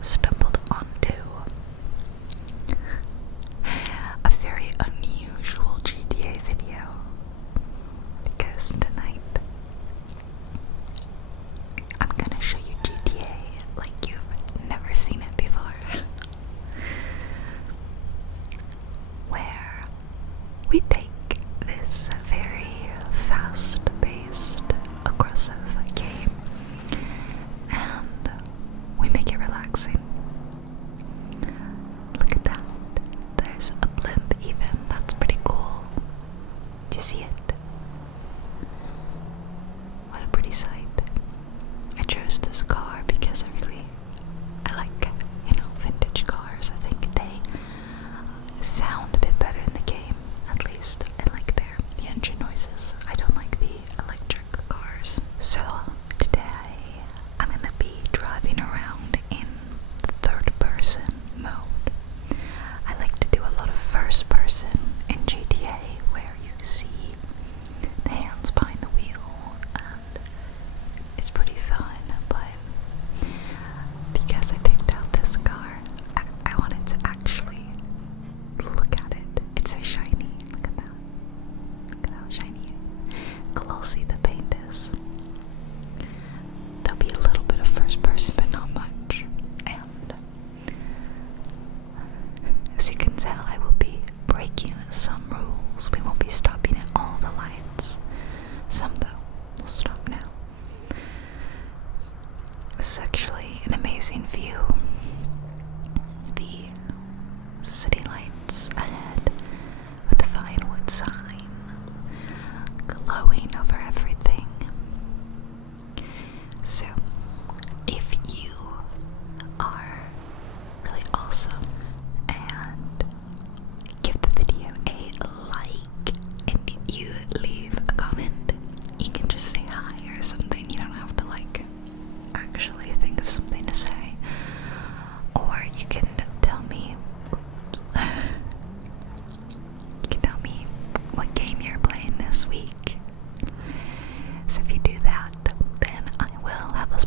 stumbled onto a very unusual GTA video, because tonight I'm gonna show you GTA like you've never seen it before, where we take this very fast-paced, aggressive game and we make it relaxing. Look at that. There's a blimp even. That's pretty cool. Do you see it? What a pretty sight. I chose this car because I like, vintage cars. I think they sound a bit better in the game. At least I like the engine noises. I don't like the electric cars. So today I'm gonna be driving around in third person mode. I like to do a lot of first person in GTA where you see the hands behind the wheel, and it's pretty fun, but because I picked out this car, I wanted to actually look at it. It's so shiny. Look at that. Look at how shiny, glossy the paint is. There'll be a little bit of first person, but not much. And as you can tell, I will be breaking some rules. We won't be stopping at all the lights. Some, though, will stop now. This is actually an amazing view. The city lights ahead with the Vinewood sign glowing over everything. So, if you are really awesome and give the video a like and you leave a comment, you can just say hi or something. You don't have to actually think of something to say, or you can tell me you can tell me what game you're playing this week. So if you do that, then I will have a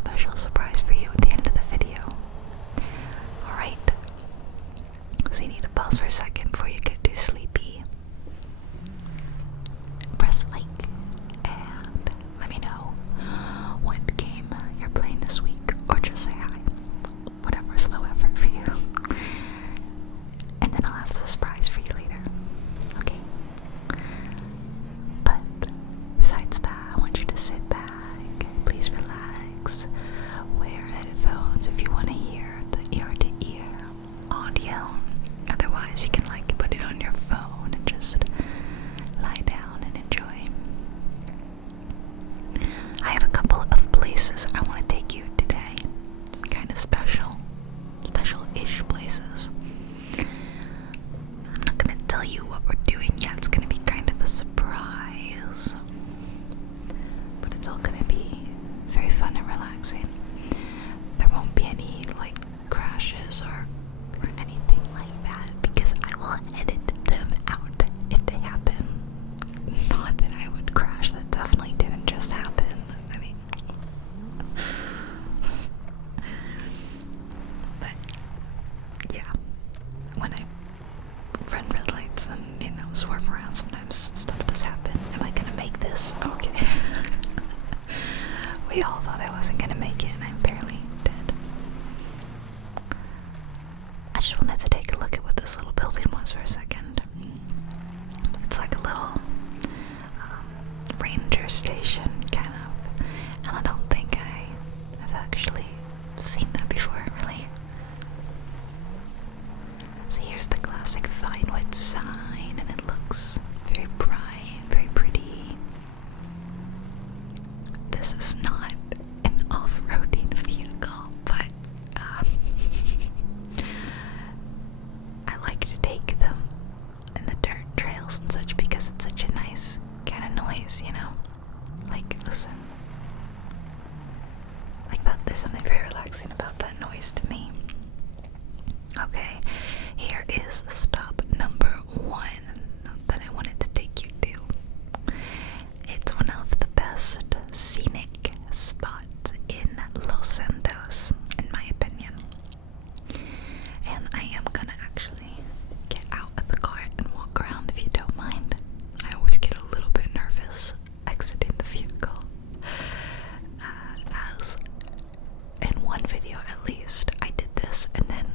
video at least, I did this and then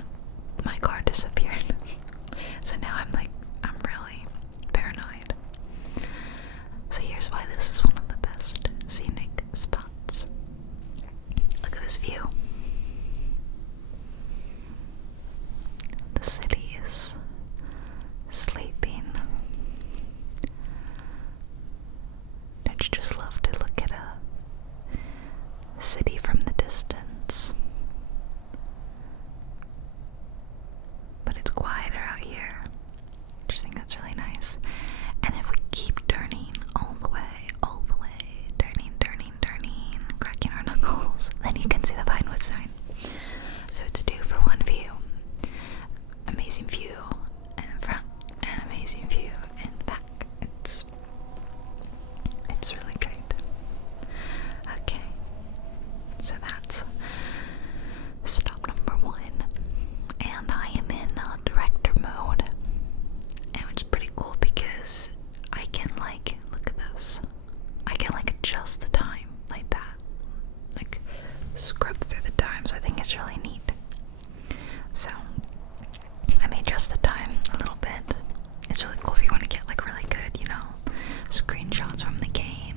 my car disappeared. So now I'm really paranoid. So here's why this is one of the best scenic spots. Look at this view. The city is sleeping. Don't you just love to look at a city from the distance? But it's quieter out here. I just think that's really nice. And if we keep turning all the way, turning, cracking our knuckles, then you can see the Vinewood sign. So it's a 2 for 1 view. Amazing view in front and amazing view in the back. It's really great. Okay, so that's stop number 1, and I am in director mode, and it's pretty cool because I can look at this. I can adjust the time like that, scrub through the time. So I think it's really neat. So I may adjust the time a little bit. It's really cool if you want to get really good, screenshots from the game.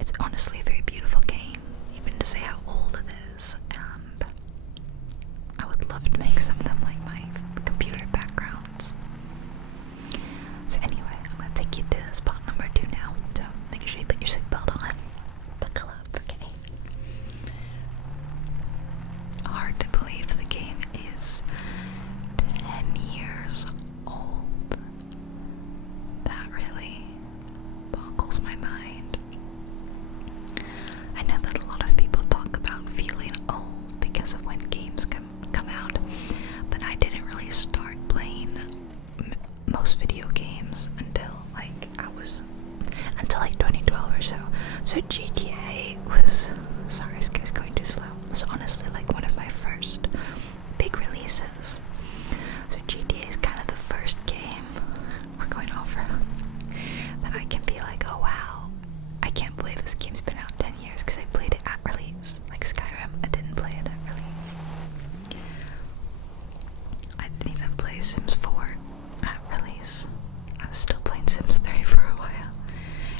It's honestly a very beautiful game, even to say how old it is. And I would love to make some of them my computer backgrounds. So anyway, I'm gonna take you to spot number 2 now. So make sure you put your seatbelt on. Buckle up, okay? Hard to believe the game is 10 years old. That really boggles my mind. I know that a lot of people talk about feeling old because of when games come out, but I didn't really start playing most video games until 2012 or so. So GTA was, sorry, this guy's going too slow. Was honestly one of my first big releases. So GTA is kind of the first game we're going over that I can be oh wow, I can't believe this game's been out 10 years because I played it at release. Skyrim, I didn't play it at release. I didn't even play Sims 4 at release. I was still playing Sims 3 for a while,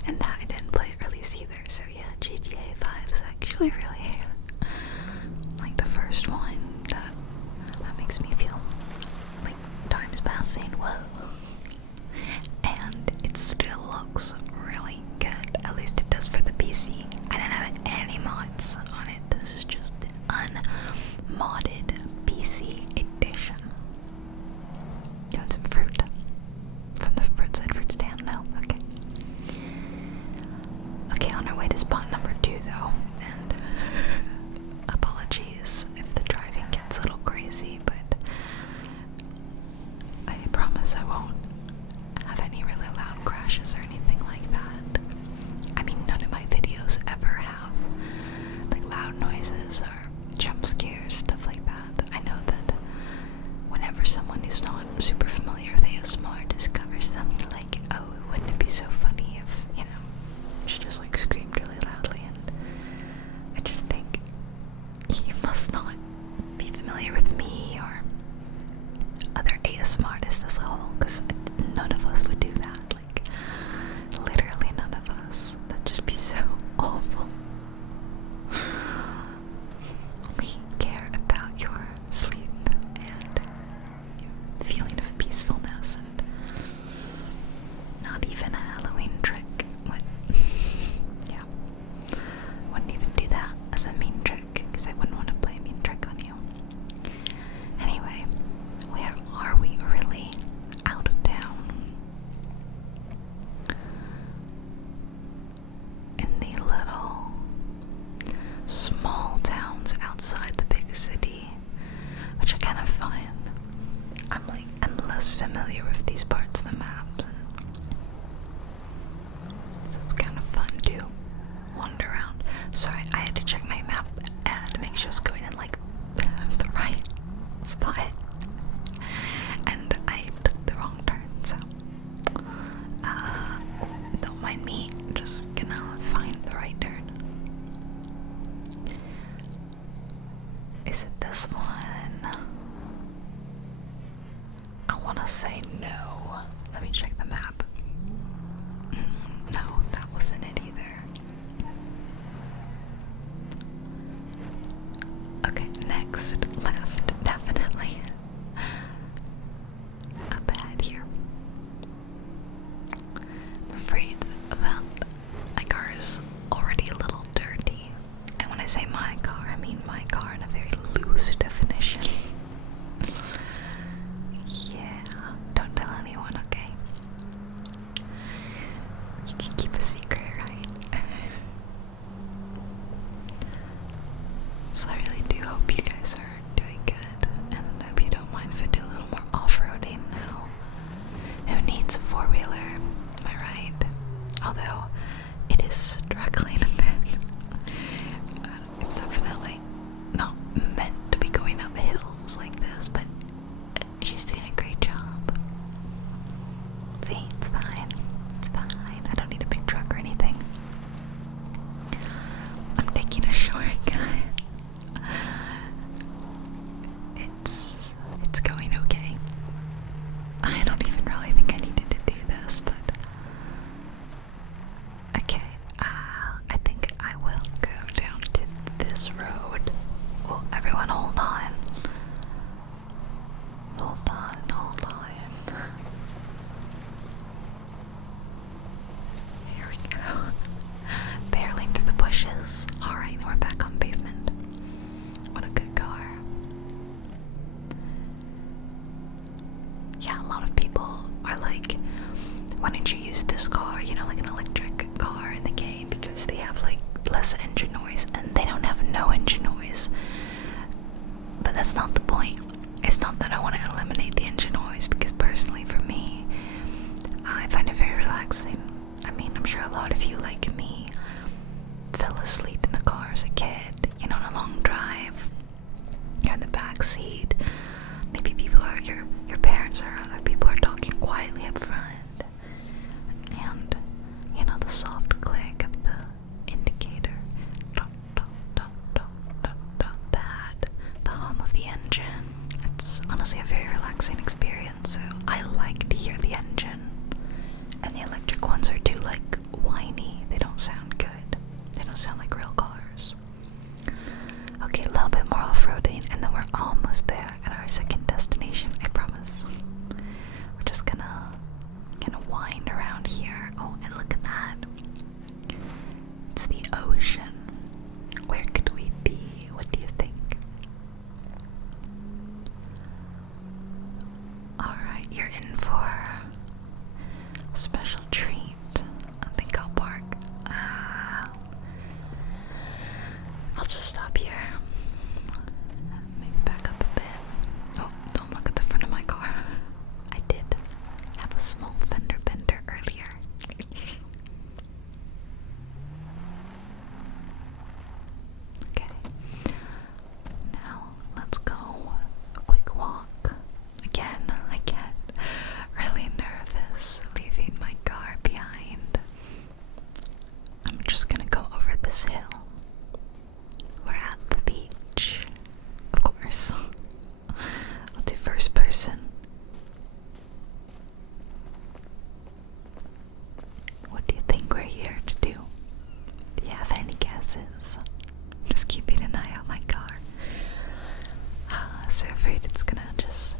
and that I didn't play at release either. So yeah, GTA 5 is actually really the first one that makes me feel time is passing. Whoa. And it still looks really good. At least it does for the PC. I didn't have any mods on it. This is just the unmodded PC edition. You want some fruit? From the roadside fruit stand? No? Okay. Okay, on our way to spot number 2 though. And apologies if the driving gets a little crazy, but I promise I won't have any really loud crashes or anything like that. I mean, none of my videos ever have loud noises or jump scares, stuff like that. I know that whenever someone who's not super familiar with ASMR discovers them, they're oh, wouldn't it be so funny if, she just screamed really loudly. And I just think you must not be familiar with me or other ASMR artists as a whole, because none of us would do that. Literally none of us. That'd just be so awful. We care about your sleep and feeling of peacefulness, and not even a Halloween trick would, yeah, wouldn't even do that as a mean trick, because I wouldn't want to play a mean trick on you. Anyway, where are we really out of town? In the little small towns outside the big city, which I kind of find I'm less familiar with these parts of the maps, so it's kind of fun to wander around. Sorry, I had to check my map and make sure it's going in the right spot, and I took the wrong turn, so don't mind me, I'm just gonna find the right turn. Is it this one? I want to say no. Let me check the map. No, that wasn't it either. Okay, next left, definitely. Up ahead here. I'm afraid that my car is already a little dirty. And when I say my car, I mean my car in a very loose definition. Yeah, don't tell anyone, okay? You can keep a secret, right? So I really do hope you guys are doing good, and I hope you don't mind if I do a little more off-roading now. Who needs a four-wheeler? Am I right? Although it is struggling a bit. It's definitely not meant to be going up hills like this, but she's doing a great job. See, it's fine. It's fine. I don't need a big truck or anything. I'm taking a shortcut. It's going okay. I don't even really think I needed to do this, but okay. I think I will go down to this road. Well, everyone hold on. Hold on, hold on. Here we go. Barreling through the bushes. Alright, we're back on pavement. What a good car. Yeah, a lot of people are like, why don't you use this car, you know, like an electric car in the game, because they have like less engine noise, and they don't have no engine noise. But that's not the point. It's not that I want to eliminate the engine noise, because personally for me, I find it very relaxing. I mean, I'm sure a lot of you like me fell asleep in the car as a kid, you know, on a long drive. You're in the back seat. Maybe people are your parents or other people are talking quietly up front. And you know, the soft click of the indicator. That, the hum of the engine. It's honestly a very relaxing experience, so I like to hear the engine. And the electric ones are too, like, whiny. They don't sound good. They don't sound like real cars. Okay, a little bit more off-roading, and then we're almost there at our second destination, I promise. We're just gonna wind around here. Oh, and look at that. It's the ocean. Where could we be? What do you think? Alright, you're in for a special treat. I think I'll park. I'll just stop here. Maybe back up a bit. Oh, don't look at the front of my car. I did have a small fender bender earlier. Okay. Now, let's go a quick walk. Again, I get really nervous leaving my car behind. I'm just gonna go over this hill. We're at the beach, of course. I'll do first person. What do you think we're here to do? Do you have any guesses? I'm just keeping an eye on my car. So afraid it's gonna just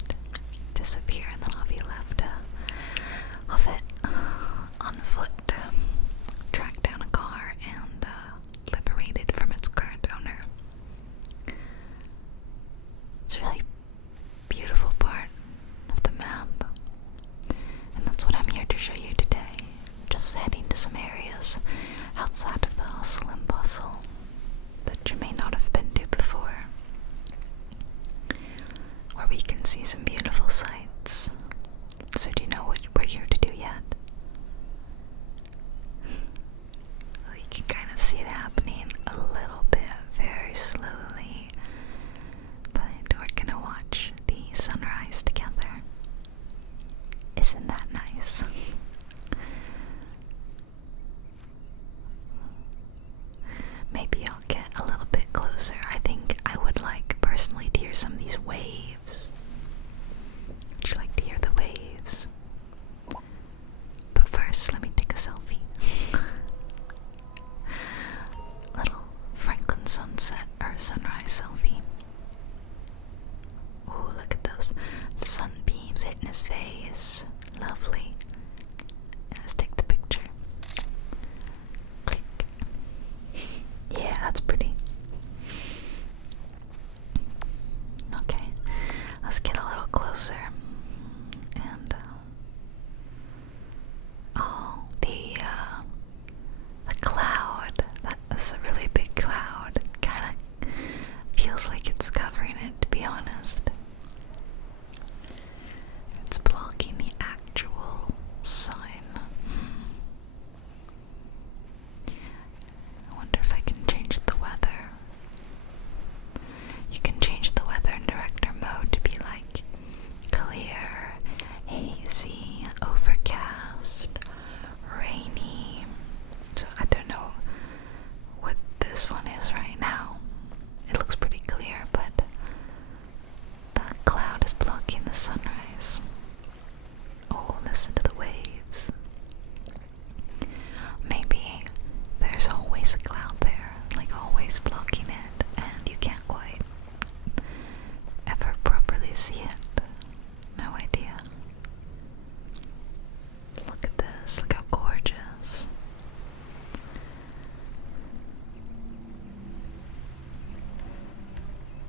disappear and then I'll be left off it on foot, track down a car and liberated from its current owner. It's a really beautiful part of the map, and that's what I'm here to show you today. Just heading to some areas outside of the hustle and bustle that you may not have been to before, where we can see some beautiful sights. So do you know what we're here to do yet? Well, you can kind of see it happening a little bit, very slowly, but we're gonna watch the sunrise together. Isn't that nice? Maybe I'll get a little bit closer. I think I would like Nice. Lovely. Let's take the picture. Click. Yeah, that's pretty. Okay, let's get a little closer. And oh, the cloud. That is a really big cloud. Kind of feels like it's covering it, to be honest. It's blocking the actual sign. I wonder if I can change the weather. You can change the weather in director mode to be like clear, hazy, overcast, rainy. So I don't know what this one is right now. It looks pretty clear, but the cloud is blocking the sunrise. Oh, listen to the waves. Maybe there's always a cloud there, like always blocking it, and you can't quite ever properly see it. No idea. Look at this, look how gorgeous.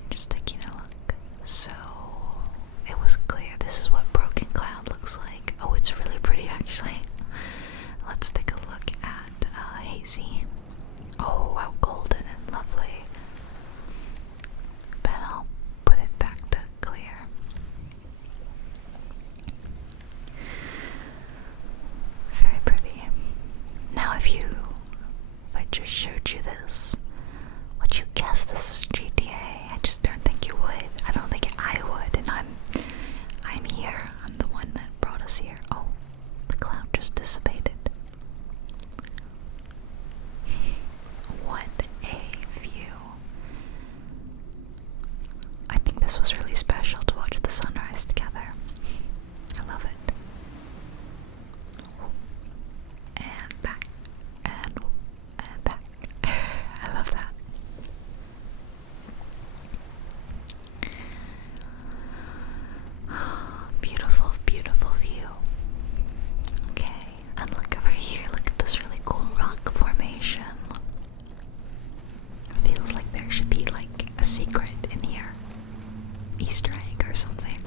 Just taking a look. So, it was clear. This is what broken cloud looks like. Oh, it's really pretty actually. Let's take a look at hazy. Oh, how golden and lovely. But I'll put it back to clear. Very pretty. Now if I just showed you this, would you guess this is GTA? I just don't think you would. I don't think I would, and I'm here. I'm the one that brought us here. Oh, the cloud just dissipated. What a view. I think this was really special to watch the sunrise together. I love it. And back. And back. I love that. Beautiful, beautiful view. Okay, and look over here. Look at this really cool rock formation. Feels like there should be like a secret in here. Easter egg or something.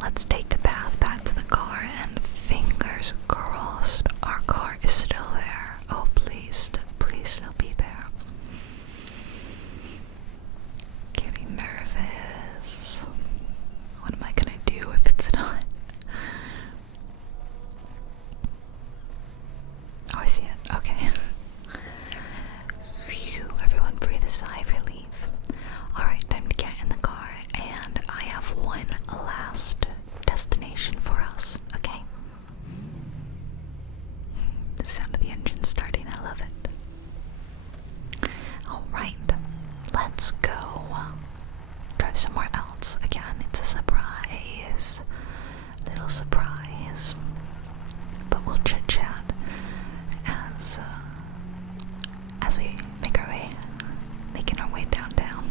Let's take the path back to the car, and fingers crossed our car is still there. Oh, please still be there. Getting nervous. What am I gonna do if it's not? Oh, I see it. Okay. Phew, everyone breathe a sigh of relief. Alright, time to get in the car, and I have one last destination for us, okay? The sound of the engine starting, I love it. Alright, let's go. Drive somewhere else. Again, it's a surprise. Little surprise. But we'll chit chat as we making our way downtown.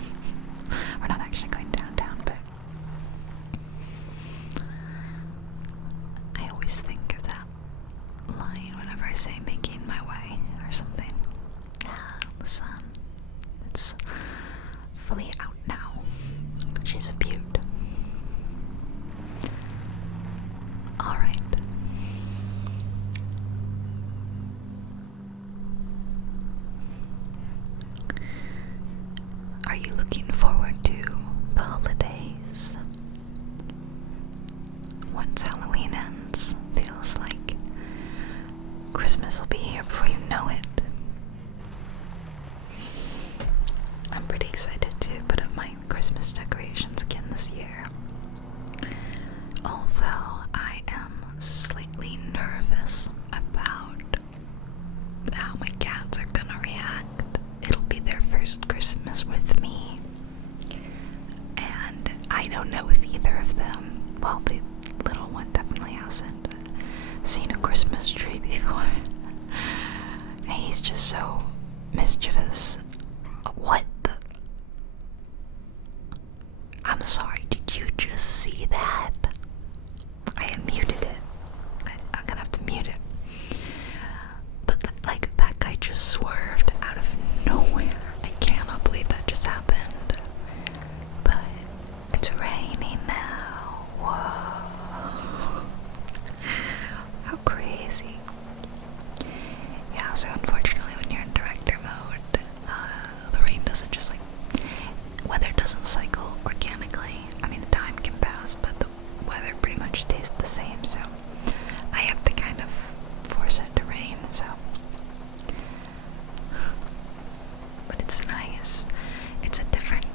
We're not actually going downtown, but I always think of that line whenever I say making my way or something. The sun, it's fully out now. She's a beaut. Alright. Are you looking forward to the holidays? Once Halloween ends, feels like Christmas will be here before you know it. I'm pretty excited to put up my Christmas decorations again this year. Although I am slightly nervous about how my cats are gonna react. It'll be their first Christmas with me, and I don't know if either of them, well, the little one definitely hasn't seen a Christmas tree before. He's just so mischievous. What the? I'm sorry, did you just see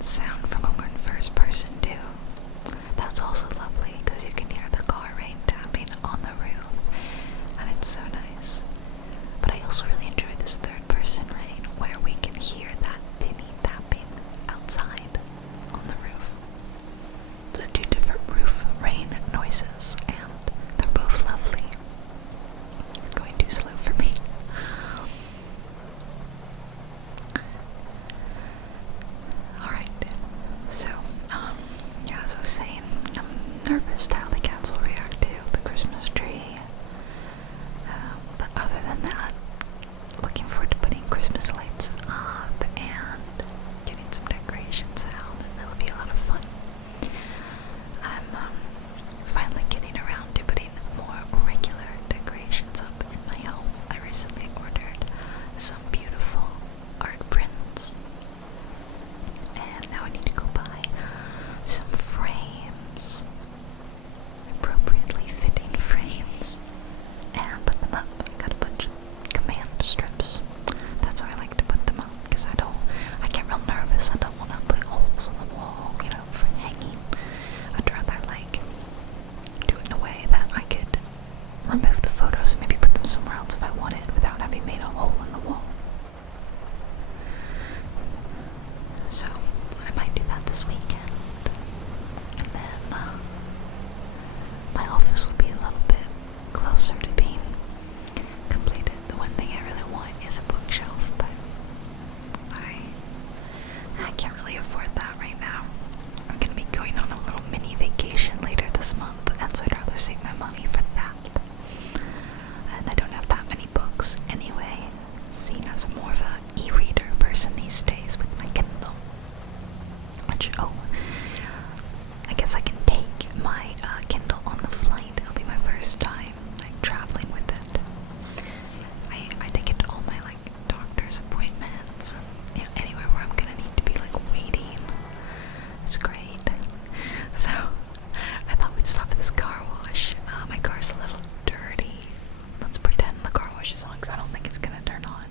sound from when we're in first person too. That's also lovely because you can hear the car rain tapping on the roof, and it's so nice. But I also really enjoy this third person rain where we can hear that tinny tapping outside on the roof. They're two different roof rain noises, and they're both lovely. You're going too slow for me. Alright, so, yeah, as I was saying, I'm nervous to how the cats will react to the Christmas tree. But other than that, looking forward to putting Christmas lights up and getting some decorations out, and it'll be a lot of fun. I'm finally getting around to putting more regular decorations up in my home. I recently ordered some beautiful art prints, and now I need to go buy some frames, appropriately fitting frames, and put them up. I got a bunch of command strips. That's how I like to put them up, because I get real nervous. I don't want to put holes in the wall, for hanging. I'd rather, do it in a way that I could remove the photos and maybe put them somewhere else if I wanted without having made a hole in the wall. So, I might do that this weekend. And then, my office will be a little bit closer to being completed. The one thing I really want is a bookshelf, but I can't really afford that right now. I'm gonna be going on a little mini vacation later this month, and so I'd rather save my money for that. And I don't have that many books anyway, seeing as I'm more of an e-reader person these days with my Kindle. Which, I guess I can take my Kindle on the flight. It'll be my first time traveling with it. I take it to all my doctor's appointments, and anywhere where I'm gonna need to be waiting. It's great. So I thought we'd stop at this car wash. My car's a little dirty. Let's pretend the car wash is on, because I don't think it's gonna turn on.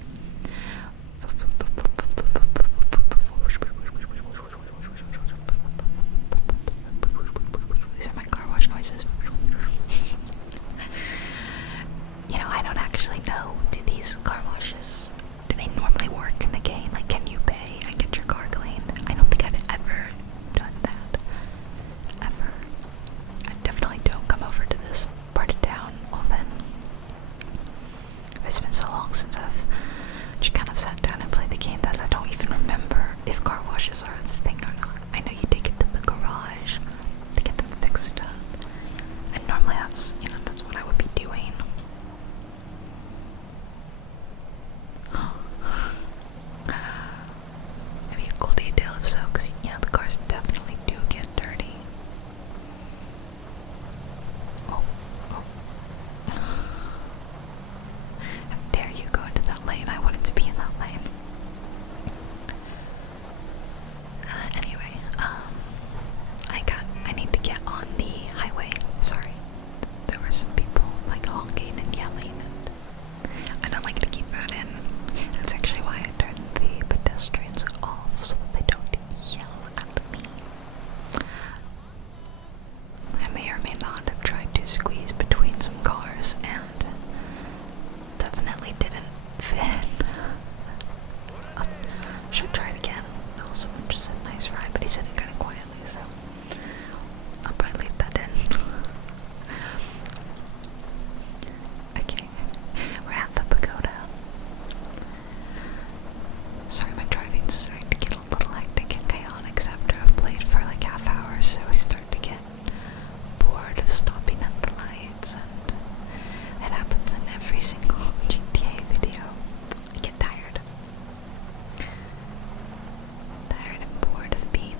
These are my car wash noises. I don't actually know. Do these car washes, do they normally work in the game? Can you pay and get your car cleaned? I don't think I've ever done that. Ever. I definitely don't come over to this part of town often. It's been so long since I've just kind of sat down and played the game that I don't even remember if car washes are a thing or not. I know you take it to the garage to get them fixed up. And normally that's what I would be doing. Maybe a cool detail if so, because the cars definitely do get dirty. Oh. How dare you go into that lane? I wanted to be in that lane. Anyway, I need to get on the highway. Sorry. There were some people honking and yelling, and I don't like to keep that in. That's actually why I turned the pedestrians off, so that they don't yell at me. I may or may not have tried to squeeze between some cars, and definitely didn't fit. Should try it again. Someone just said nice ride, but he said it kind of quietly, so I'll probably leave that in. Okay, we're at the pagoda. Sorry, my driving's starting to get a little hectic and chaotic after I've played for half hour, so I start to get bored of stopping at the lights, and it happens in every single GTA video. I get tired and bored of being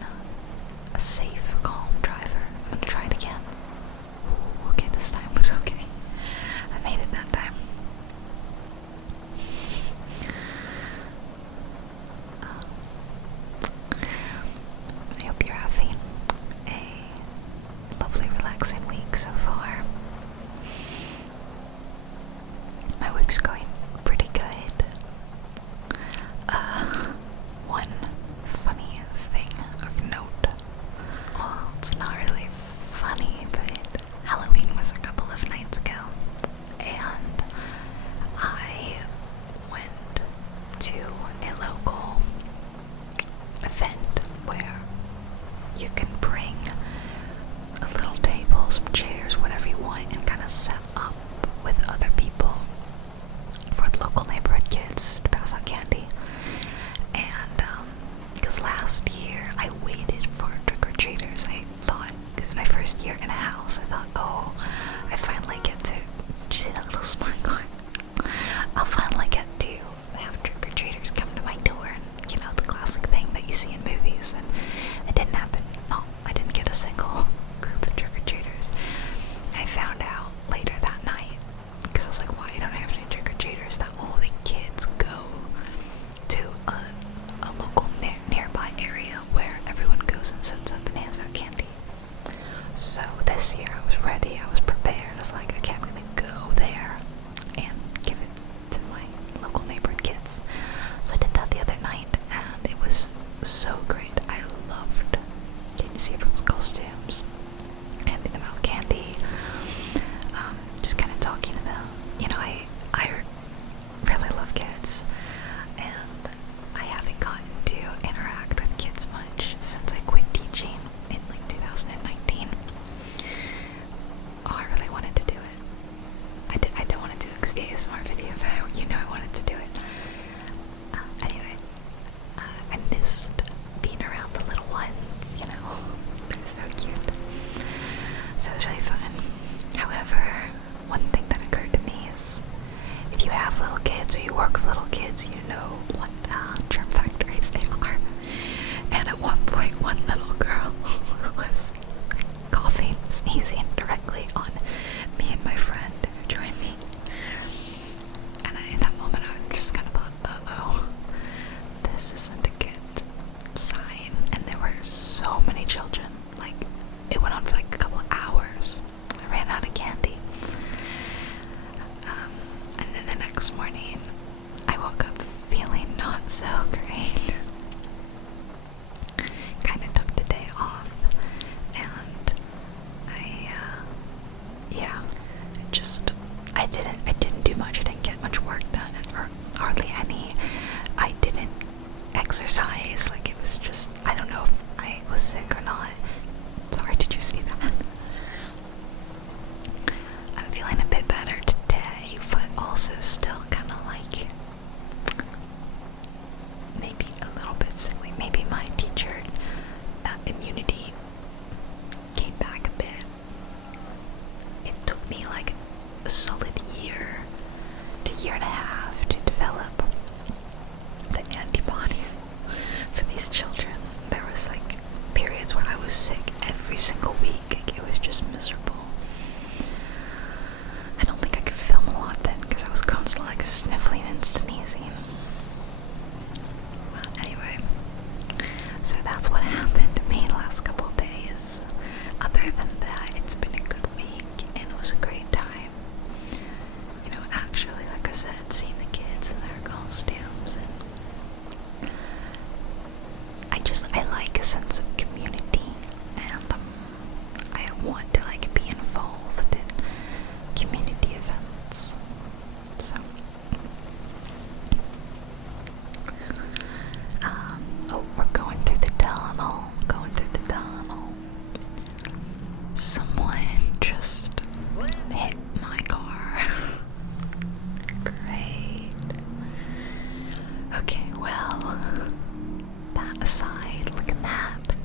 house, I thought, oh, I finally get to, did you see that little smart car? I'll finally get to have trick-or-treaters come to my door, and, you know, the classic thing that you see in movies, and it didn't happen. No, I didn't get a single group of trick-or-treaters. I found out later that night, because I was like, why don't I have any trick-or-treaters, that all the kids go to a local nearby area where everyone goes and sets up and hands out candy. So this year I was ready, I was prepared. I was like, okay, I'm gonna go there and give it to my local neighborhood kids. So I did that the other night, and it was so great. I loved getting to see everyone's costumes, handing them out candy, just kind of talking to them. You know, I really love kids, and I haven't gotten to interact with kids much since I quit teaching in like 2019. Oh, I really wanted to do it. I don't want to do it because the ASMR video, but you know I wanted to do it. Anyway, I missed being around the little ones, you know. They're so cute. So it was really fun. However, one thing that occurred to me is, if you have little kids or you work with little kids, you know what germ factories they are. And at one point, one little girl was coughing, sneezing directly on me and my friend who joined me. And in that moment, I just kind of thought, uh-oh, this isn't a good sign. And there were so many children. Like, it went on for like a couple of hours. I ran out of candy. And then the next morning, I woke up feeling not so great. Kind of took the day off, and I didn't do much. I didn't get much work done, or hardly any. I didn't exercise. Like, it was just, I don't know if I was sick or not. Sorry, did you see that? I'm feeling a bit better today, but also still kind of like maybe a little bit sickly. Maybe my teacher immunity came back a bit. It took me like a solid year to year and a half to develop the antibodies for these children. There was like periods where I was sick every single week. Like, it was just miserable. I don't think I could film a lot then because I was constantly like sniffling and sneezing. Well, anyway, so that's what happened to me the last couple of days. Other than that, it's been a good week, and it was a great time. You know, actually, like I said, seeing the kids in their costumes, and I like a sense of community, and I want to like be involved in community events. So, oh, we're going through the tunnel. Someone just hit my car. Great. Okay, well, that aside, look at that.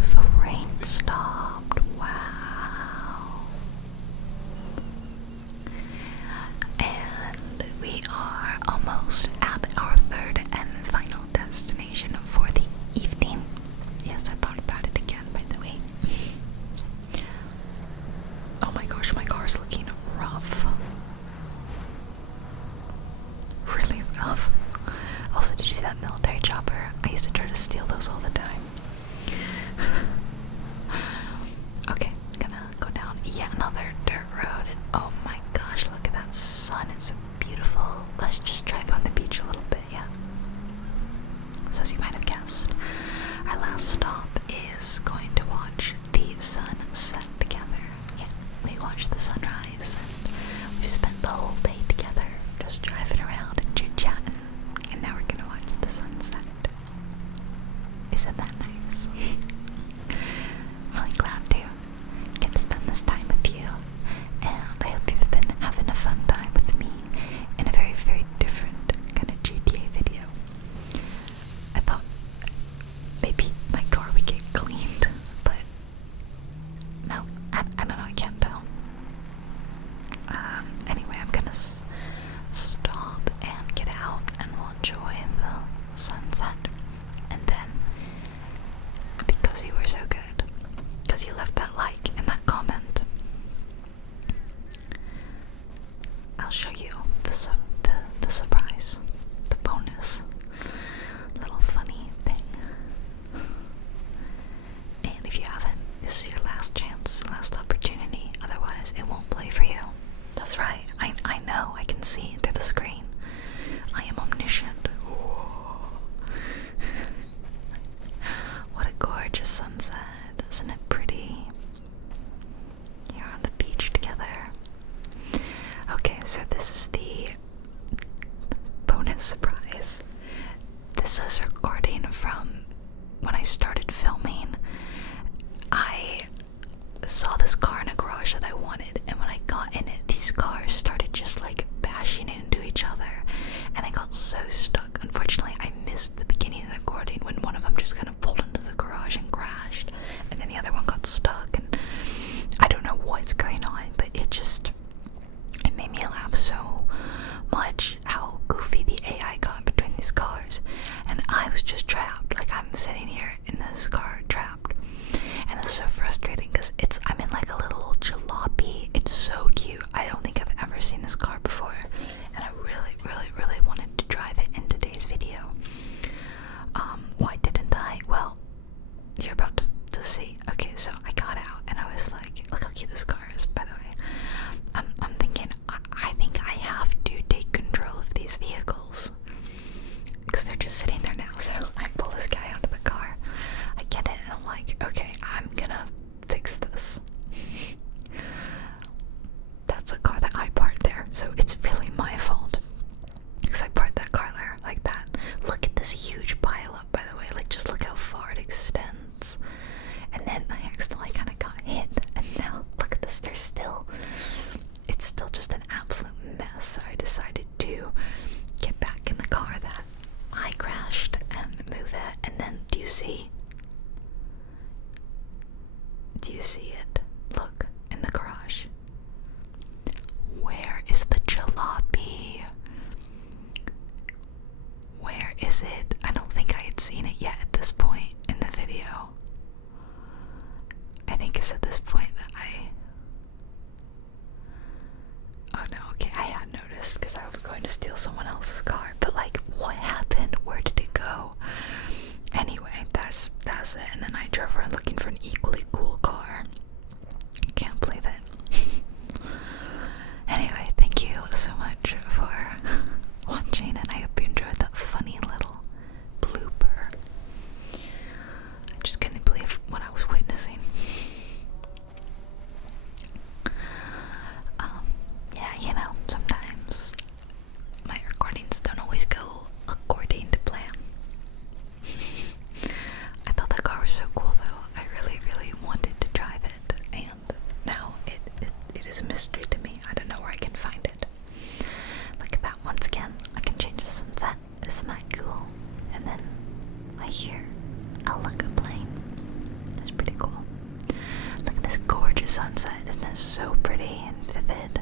The rain stopped. Wow. And we are almost at our third and final destination for the evening. Yes, I thought about it again, by the way. Oh my gosh, my car's looking rough. Really rough. Also, did you see that military chopper? I used to try to steal those all the time. Okay, gonna go down yet another dirt road, and oh my gosh, look at that sun. It's beautiful. Let's just drive on the beach a little bit, yeah? So, as you might have guessed, our last stop is going to watch the sun set together. Yeah, we watched the sunrise, and we've spent the whole day together just driving around and chit-chatting, and now we're gonna watch the sunset. Isn't that nice? I'm really glad to get to spend this time with you, and I hope you've been having a fun time with me in a very, very different kind of GTA video. I thought maybe my car would get cleaned, but no, I gorgeous sunset. Isn't it pretty? Here on the beach together. Okay, so this is the bonus surprise. This was a recording from when I started filming. I saw this car in a garage that I wanted, and when I got in it, these cars started just like bashing into each other, and they got so stuck. Unfortunately, I missed the beginning of the recording when one of them just kind of pulled into the garage and crashed, and then the other one got stuck, and I don't know what's going on, but it made me laugh so much how goofy the AI got between these cars, and I was just trapped. Like, I'm sitting here in this car trapped, and it's so frustrating because I'm in like a little jalopy. It's so cute. I don't think I've ever seen this car before, and I really, really, really wanted to drive it in today's video. Why didn't I? Well, you're about to see. Okay, so I got out and I was like, look how cute this car is, by the way. I'm thinking, I think I have to take control of these vehicles because they're just sitting there now. So I pull this guy out of the car, I get in, and I'm like, okay, I'm gonna fix this. That's a car that I parked there, so it's really my fault because I parked that car there like that. Look at this huge pile up, by the way. Like, just look how far it extends. And then I accidentally kind of got hit, and now look at this. It's still just an absolute mess. So I decided to get back in the car that I crashed and move it. And then, do you see it? Look, in the garage. Where is the jalopy? Where is it? I don't think I had seen it yet at this point in the video. I think it's at this point that oh no, okay, I had noticed because I was going to steal someone else's car, but like, what happened? Where did it go? Anyway, that's it, and then I drove around looking for an equally cool car. Can't believe it. Anyway, thank you so much for watching, and I hope you enjoyed that funny little blooper. I just couldn't believe what I was witnessing. Yeah, sometimes my recordings don't always go according to plan. I thought that car was so cool, though. I really, really wanted to drive it, and now it is a mystery to me. I don't know where I can find it. Look at that. Once again, I can change the sunset. Isn't that cool? And then right here, oh look, a plane. That's pretty cool. Look at this gorgeous sunset. Isn't it so pretty and vivid?